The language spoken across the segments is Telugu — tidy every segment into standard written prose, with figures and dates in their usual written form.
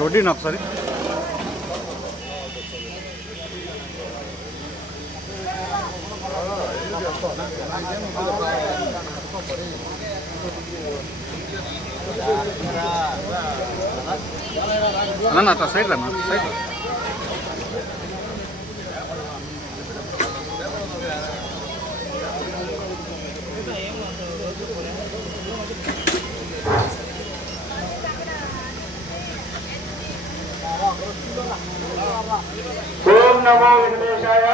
రొడ్డీని ఒకసారి అన్న అట్లా సైడ్ అన్న సైడ్ ఓం నమో వెంకటేశాయ.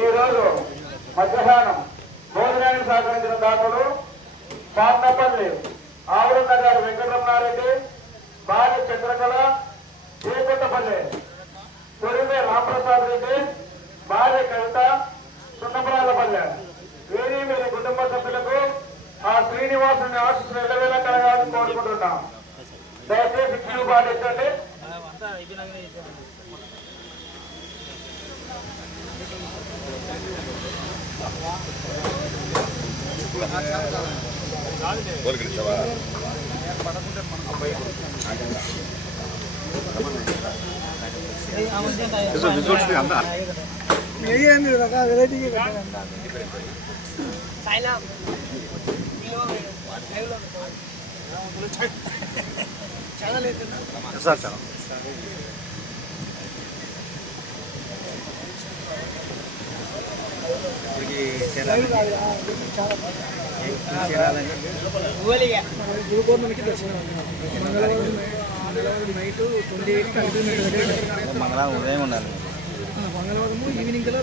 ఈరోజు మధ్యాహ్నం భోజనానికి సహకరించిన దాతలు పాతపల్లి ఆవుల గారు వెంకటరమణారెడ్డి, బాలి చంద్రకళ, చేకొట్టపల్లి తొరిమే రామప్రసాద్ రెడ్డి, బాలి కవిత, సున్నపురాలపల్లె వీరి వీరి కుటుంబ సభ్యులకు ఆ శ్రీనివాసుని ఆశీస్సులు ఎల్లవేళ కలగాలని కోరుకుంటున్నాం. దయచేసి క్యూ పాటించండి. సార్ చాలా మంగళవారం ఉదయం ఉండాలి. మంగళవారము ఈవినింగ్ కల్లా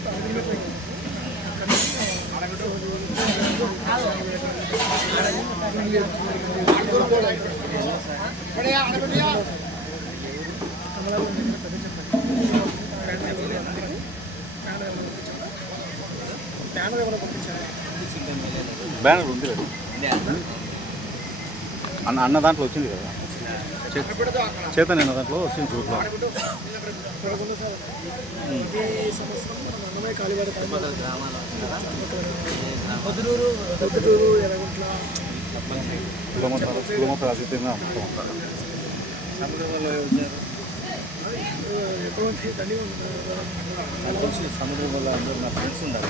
బ్యానర్ ఉంది అన్న దాంట్లో వచ్చింది కదా, చేత నిన్న దాంట్లో వచ్చింది గ్రూప్లో. కిలోమీటర్ అధికంగా సముద్రం వల్ల అందరూ నా ఫ్రెండ్స్ ఉండాలి.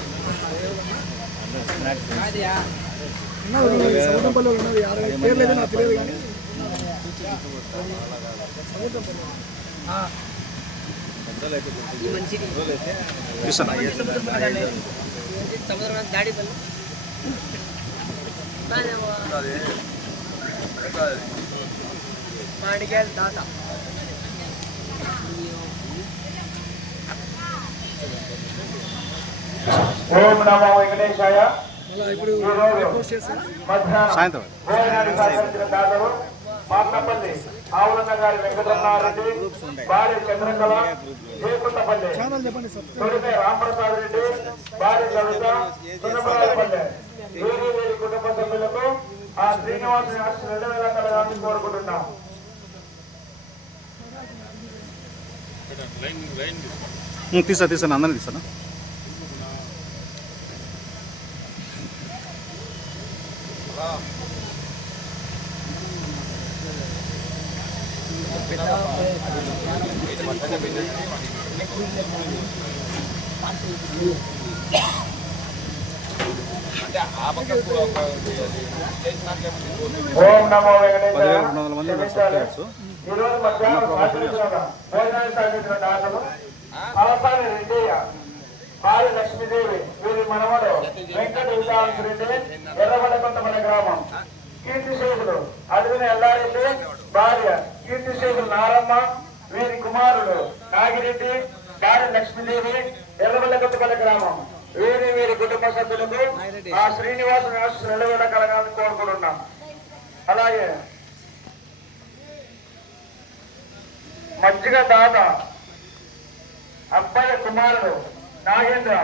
ఓం నమో వెంకటేశాయ. సాయంత్రం భోజనానికి సహకరించిన దాతలు పాతపల్లి ఆవులన్న గారి వెంకటరమణారెడ్డి, బాలి చంద్రకళ, చేకొట్టపల్లి తొలిమే రామప్రసాద్ రెడ్డి, బాలి కవిత, సున్నపురాలపల్లె వీరి వీరి కుటుంబ సభ్యులకు ఆ శ్రీనివాసుని ఆశీస్సులు ఎల్లవేళ కలగాలని కోరుకుంటున్నాం. తీసాను అందరినీ తీసాను. ఓం నమో వెంకటేశాయ. 1200 మంది సబ్స్క్రైబర్స్. ఈరోజు మధ్యాహ్నం భోజనానికి సహకరించిన దాతలు అవసాని రెడ్డయ్య, బాలి లక్ష్మీదేవి వీరి మనవడు వెంకట విశాంత్ రెడ్డి, ఎర్రబడకొండపల్లి గ్రామం. కీర్తిశేషులు అడవిన ఎల్లారెడ్డి, భార్య కీర్తిశేషులు నారమ్మ, వీరి కుమారుడు నాగిరెడ్డి, గాలి లక్ష్మీదేవి, ఎర్రబడకొండపల్లి గ్రామం. వీరి వీరి కుటుంబ సభ్యులకు ఆ శ్రీనివాసుని ఆశీస్సులు ఎల్లవేళ కలగాలని కోరుకుంటున్నాం. అలాగే మజ్జిగ దాత అబ్బాయి కుమారుడు నాగేంద్ర,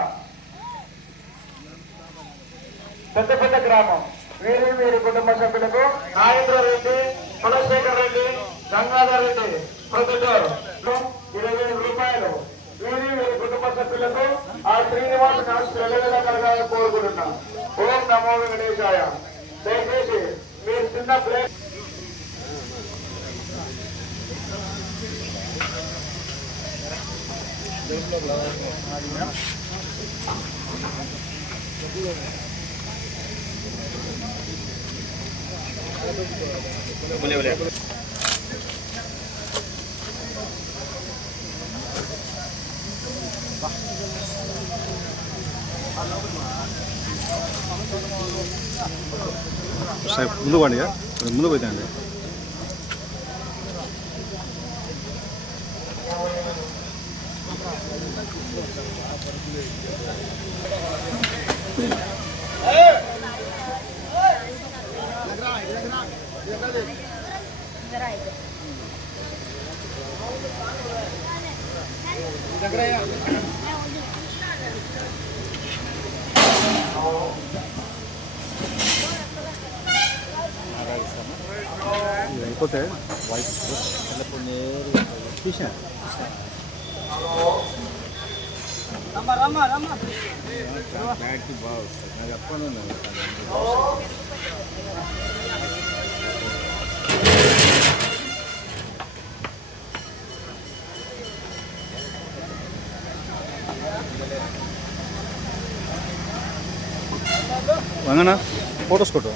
పెద్దపల్లి గ్రామం. వీరి వీరి కుటుంబ సభ్యులకు నాగేంద్ర రెడ్డి, కులశేఖర్ రెడ్డి, గంగాధర్ రెడ్డి ప్రొద్దుటూరు 20,000 రూపాయలు. వీరి వీరి కుటుంబ సభ్యులకు ఆ శ్రీనివాసుని ఆశీస్సులు ఎల్లవేళ కలగాలని కోరుకుంటున్నాం. ఓం నమో వెంకటేశాయ. దయచేసి మీరు చిన్న ప్లేట్ సార్ ముందు పండి ముందు పోతాయండి. ఇది అయిపోతే వైట్ తీసిన బ్యాట్కి బాగా వస్తుంది నాకు ఎప్పుడు వంగనా ఫోటోస్ కొట్టు.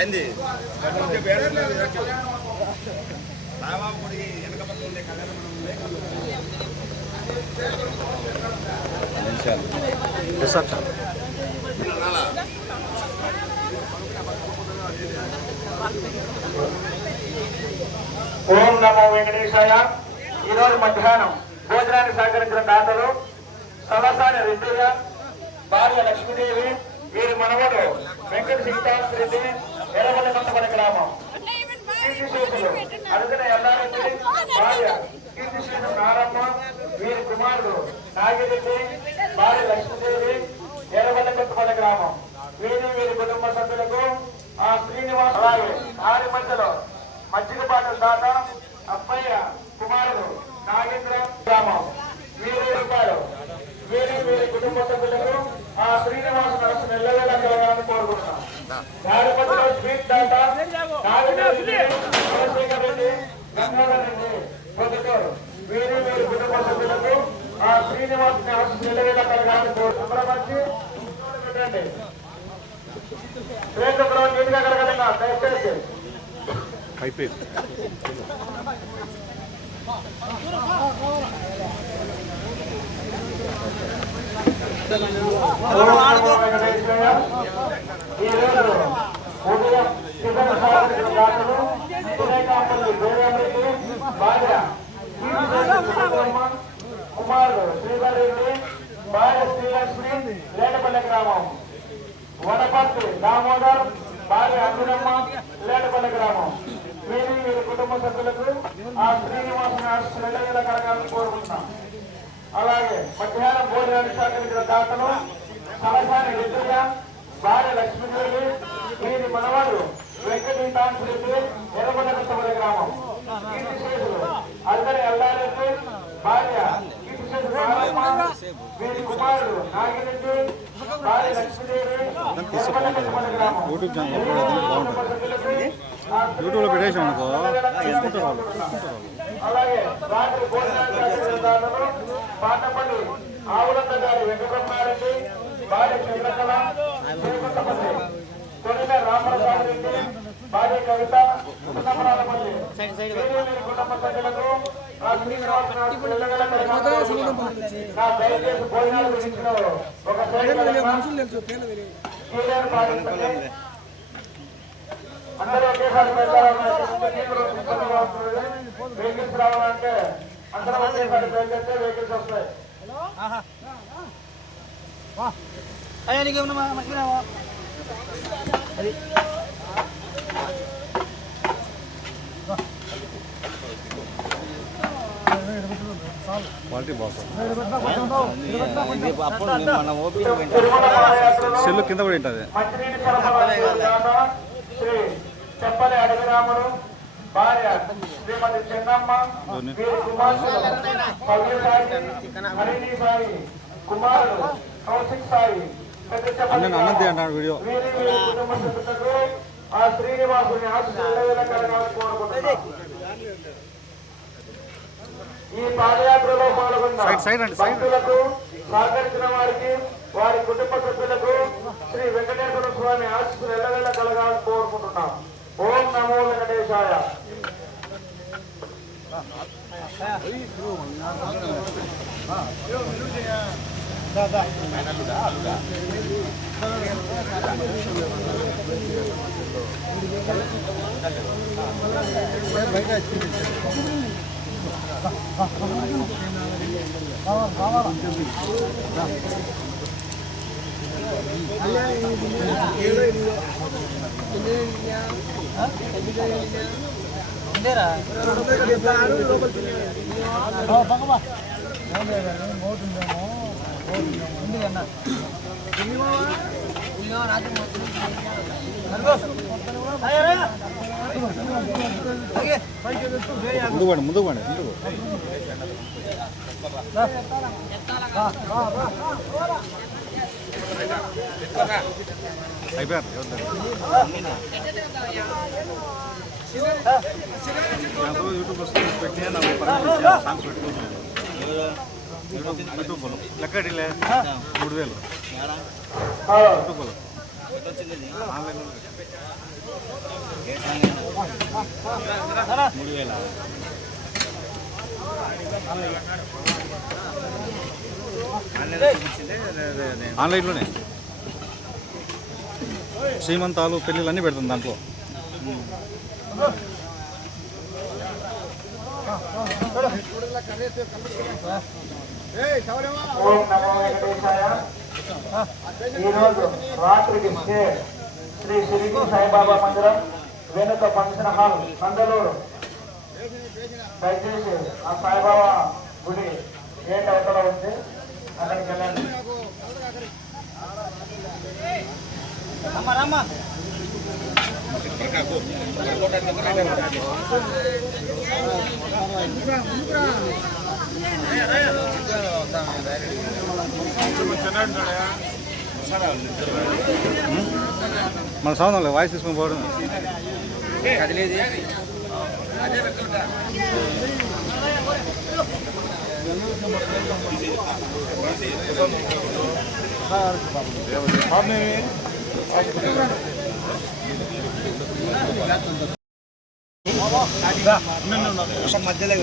ఏంది సార్ ఓం నమో వెంకటేశాయ. ఈరోజు మధ్యాహ్నం భోజనాన్ని సహకరించిన దాతలు సలసాని రెడ్డియ్య, భార్య లక్ష్మీదేవి, వీరి మనవడు వెంకట సీతాస్ రెడ్డి, ఎర్రవల్లి కొత్తపల్లి గ్రామం. కీర్తిశేషులు అడుగున ఎల్లారెడ్డి, భార్య కీర్తిశేషు నారమ్మ, వీరి కుమారుడు నాగిరెడ్డి, భార్య లక్ష్మీదేవి, ఎర్రవల్లి కొత్తపల్లి గ్రామం. వీరి కుటుంబ సభ్యులకు ఆ శ్రీనివాస్, అలాగే ఆరి మధ్యలో మజ్జిగ బాటల దాత అప్పయ్య కుమారుడు నాగేంద్ర గ్రామం. రూపాయలు వీరి కుటుంబ సభ్యులకు ఆ శ్రీనివాస నరసు నెల్లవేళ కలగాలని కోరుకుంటున్నాం. దారి మధ్యలో స్వీట్ దాత నాగేంద్ర చంద్రశేఖర్ రెడ్డి, గంగాధర్ రెడ్డి పొద్దుటూరు. వీరి కుటుంబ సభ్యులకు ఆ శ్రీనివాస నరసు నెల్లవేళ కలగాలని కోరుకుంటున్నాం. పెట్టండి నీటిగా కలగలంగా దయచేసి అయిపోయింది. కుమారుడు శ్రీధర్ రెడ్డి, భార్య శ్రీలక్ష్మి, లేటపల్లి గ్రామం. వనపర్తి దామోదర్, భార్య అంజనమ్మ, లేటపల్లి గ్రామం. వీరి కుటుంబ సభ్యులకు ఆ శ్రీనివాస నెల్లవేళ కలగాలని కోరుకుంటున్నాం. అలాగే మధ్యాహ్నం భోజనాన్ని సహకరించిన దాతలు సలసాని రెడ్డియ్య, భార్య లక్ష్మీదేవి, వీరి మనవాడు వెంకటీతాంశ రెడ్డి, ఎర్రబల్ల కొత్తపల్లి గ్రామం. కీర్తిశేషులు అల్లరి అల్లారెడ్డి, భార్య కీర్తిశేషు నారమ్మ, వీరి కుమారుడు నాగిరెడ్డి, భార్య లక్ష్మీదేవి, ఎర్రబల్ల కొత్తపల్లి గ్రామం. యూట్యూబ్ ఛానల్ బాగుంటుంది. యూట్యూబ్లో పెట్టేసాం అనుకో చూసుకుంటారు వాళ్ళు. అలాగే రాత్రి భోజనాలు పాటపల్లి ఆవులంద గారి వెంకటరమణారెడ్డి, భార్య చంద్రకళ, శ్రీకొత్తపల్లి తొలిన రామప్రసాద్ రెడ్డి, భార్య కవిత, సున్నమరాలపల్లి. కుటుంబ సభ్యులకు నా దయచేసి భోజనాలు గురించిన ఒక అందరూ ఒకేసారి వెహికల్స్ రావాలంటే అందరం ఒకేసారి బయలుదేరితే వెహికల్స్ వస్తాయి. క్వాలిటీ బాగుంది. అప్పుడు మన ఓపీ తిరుమల మహాయాత్రలో సెల్లు కింద పడి ఉంటుంది. మంచినీటి సరఫరా దాత శ్రీ చెప్పలే అడవిరాముడు భార్య శ్రీమతి చెన్నమ్మ వీరి కుమార్తెలు పవ్యసాయి హరిణి సాయి కుమారుడు కౌశిక్ సాయి పెద్ద చెప్పలి అన్నది అంటాడు వీడియో. వీరి వీరి కుటుంబ సభ్యులకు ఆ శ్రీనివాసుని ఆశీర్వాదాలు కలగాలని కోరుకుంటున్నాం. ఈ పాదయాత్రలో పాల్గొన్న సైడ్ అండి, సైడ్. భక్తులకు సహకరించిన వారికి వారి కుటుంబ సభ్యులకు శ్రీ వెంకటేశ్వర స్వామి ఆశీస్సులు ఎల్లవెల్ల కలగాలని కోరుకుంటున్నాం. ఓం నమో వెంకటేశాయ. ముందుకు పండి, ముందుకు పండి, ముందుకు. అయిపోయారు. యూట్యూబ్ పెట్టి నాకు సాంగ్స్ పెట్టుకుంటున్నాను. యూట్యూబ్లో లెక్కడిలే 3000 యూట్యూబ్లో ఆన్లైన్లో 3000 ఆన్లైన్లోనే శ్రీమంతాలు పెళ్ళిళ్ళు అన్నీ పెడుతుంది దాంట్లో. ఓం నమో వెంకటేశాయ. ఈరోజు రాత్రికి స్టే శ్రీ షిరిడి సాయిబాబా మందిరం వెనుక ఫంక్షన్ హాల్ నందలూరు. దయచేసి ఆ సాయిబాబా గుడి గేట్ అవతల ఉంది, అక్కడికి వెళ్ళండి. మన సౌండ్ వాయిస్ తీసుకొని పోవడం. మధ్యలో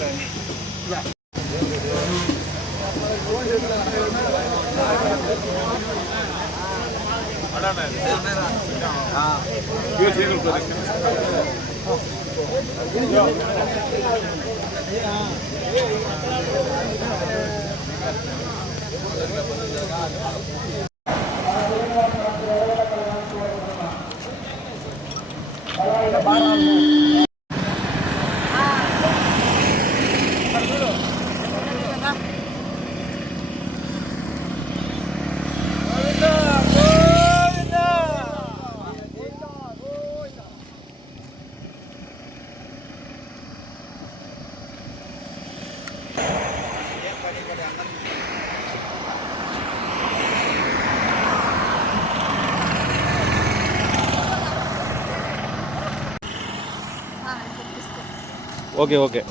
ఓకే ఓకే.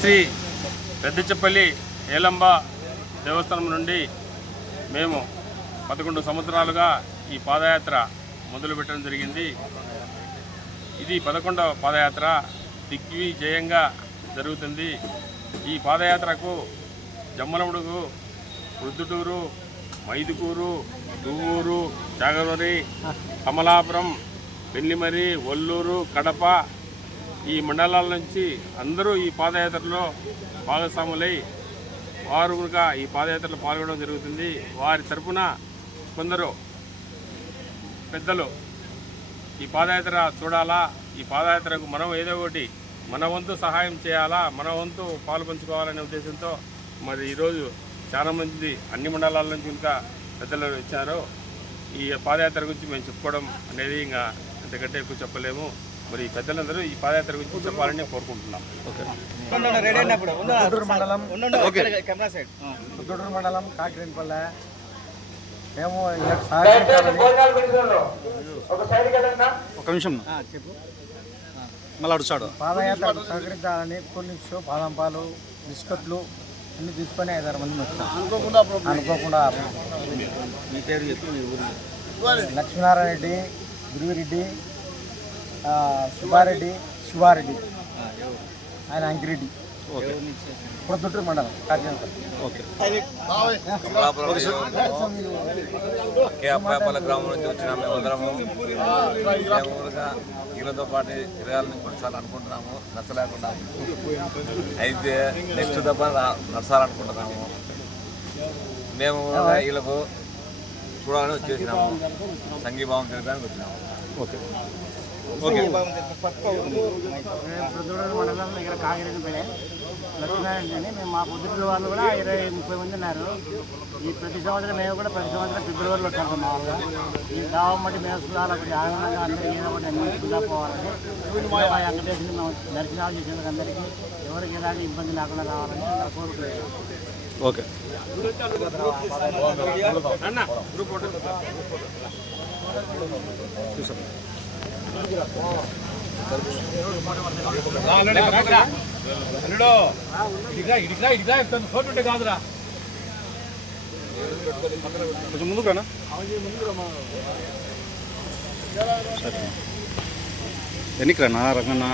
శ్రీ పెద్దచెప్పల్లి ఏలంబ దేవస్థానం నుండి మేము 11 సంవత్సరాలుగా ఈ పాదయాత్ర మొదలుపెట్టడం జరిగింది. ఇది 11వ పాదయాత్ర దిగ్విజయంగా జరుగుతుంది. ఈ పాదయాత్రకు జమ్మలమడుగు, ప్రొద్దుటూరు, మైదుకూరు, దువ్వూరు, జాగరూరి, కమలాపురం, పెళ్లిమరి, ఒల్లూరు, కడప ఈ మండలాల నుంచి అందరూ ఈ పాదయాత్రలో భాగస్వాములై వారుగా ఈ పాదయాత్రలో పాల్గొనడం జరుగుతుంది. వారి తరపున కొందరు పెద్దలు ఈ పాదయాత్ర చూడాలా, ఈ పాదయాత్రకు మనం ఏదో ఒకటి మన వంతు సహాయం చేయాలా, మన వంతు పాలు పంచుకోవాలనే ఉద్దేశంతో మరి ఈరోజు చాలామంది అన్ని మండలాల నుంచి ఇంకా పెద్దలు ఇచ్చారు. ఈ పాదయాత్ర గురించి మేము చెప్పుకోవడం అనేది ఇంకా అంతకంటే ఎక్కువ చెప్పలేము. మరి పెద్దలందరూ ఈ పాదయాత్ర గురించి చెప్పాలని కోరుకుంటున్నాం. పుత్తూరు మండలం కాకిరేనిపల్లె. మేము ఒక నిమిషం చెప్పు. మళ్ళీ అడుచాడు. పాదయాత్రకు సహకరించాలని కొన్ని బాదం పాలు, బిస్కెట్లు అన్ని తీసుకొని 5-6 మంది వచ్చాం. అనుకోకుండా మీ పేరు చెప్పి మీ ఊరు. లక్ష్మీనారాయణ రెడ్డి, గురువిరెడ్డి, శివారెడ్డి, ఆయన అంకిరెడ్డి, ప్రొద్దుటూరు మండలం కాకినాడ. ఓకే. అప్పాయపల్లి గ్రామం నుంచి వచ్చిన మేమందరము ఊరుగా వీళ్ళతో పాటు తిరగాలని కొన్నిసార్లు అనుకుంటున్నాము, నచ్చలేకున్నాము. అయితే నెక్స్ట్ దెబ్బ నడచాలనుకుంటున్నాము. మేము వీళ్ళకు చూడాలని వచ్చేసినాము, సంఘీభావం తిరగడానికి వచ్చినాము. ఓకే. ప్రొద్దుటూరు మండలం దగ్గర కాకిరేనిపల్లె లక్ష్మీనారాయణ అని మేము మా పొద్దుటూరు వాళ్ళు కూడా 20-30 మంది ఉన్నారు. ఈ ప్రతి సంవత్సరం మేము కూడా ప్రతి సంవత్సరం ఫిబ్రవరిలో వచ్చాము. మామూలుగా ఈ దావం బట్టి మేము చూడాలి, ఒకటి ఆనందంగా అందరికీ ఏదో ఒకటి అన్నింటిగా పోవాలని మా వెంకటేశ్వరుని మేము దర్శనాలు చేసేందుకు అందరికీ ఎవరికి ఎలాంటి ఇబ్బంది లేకుండా రావాలని కోరుకుంటున్నాం. ఓకే. చూసాం. కొంచెం ముందుకు రానా? ఎన్నికి రానా రంగన్నా?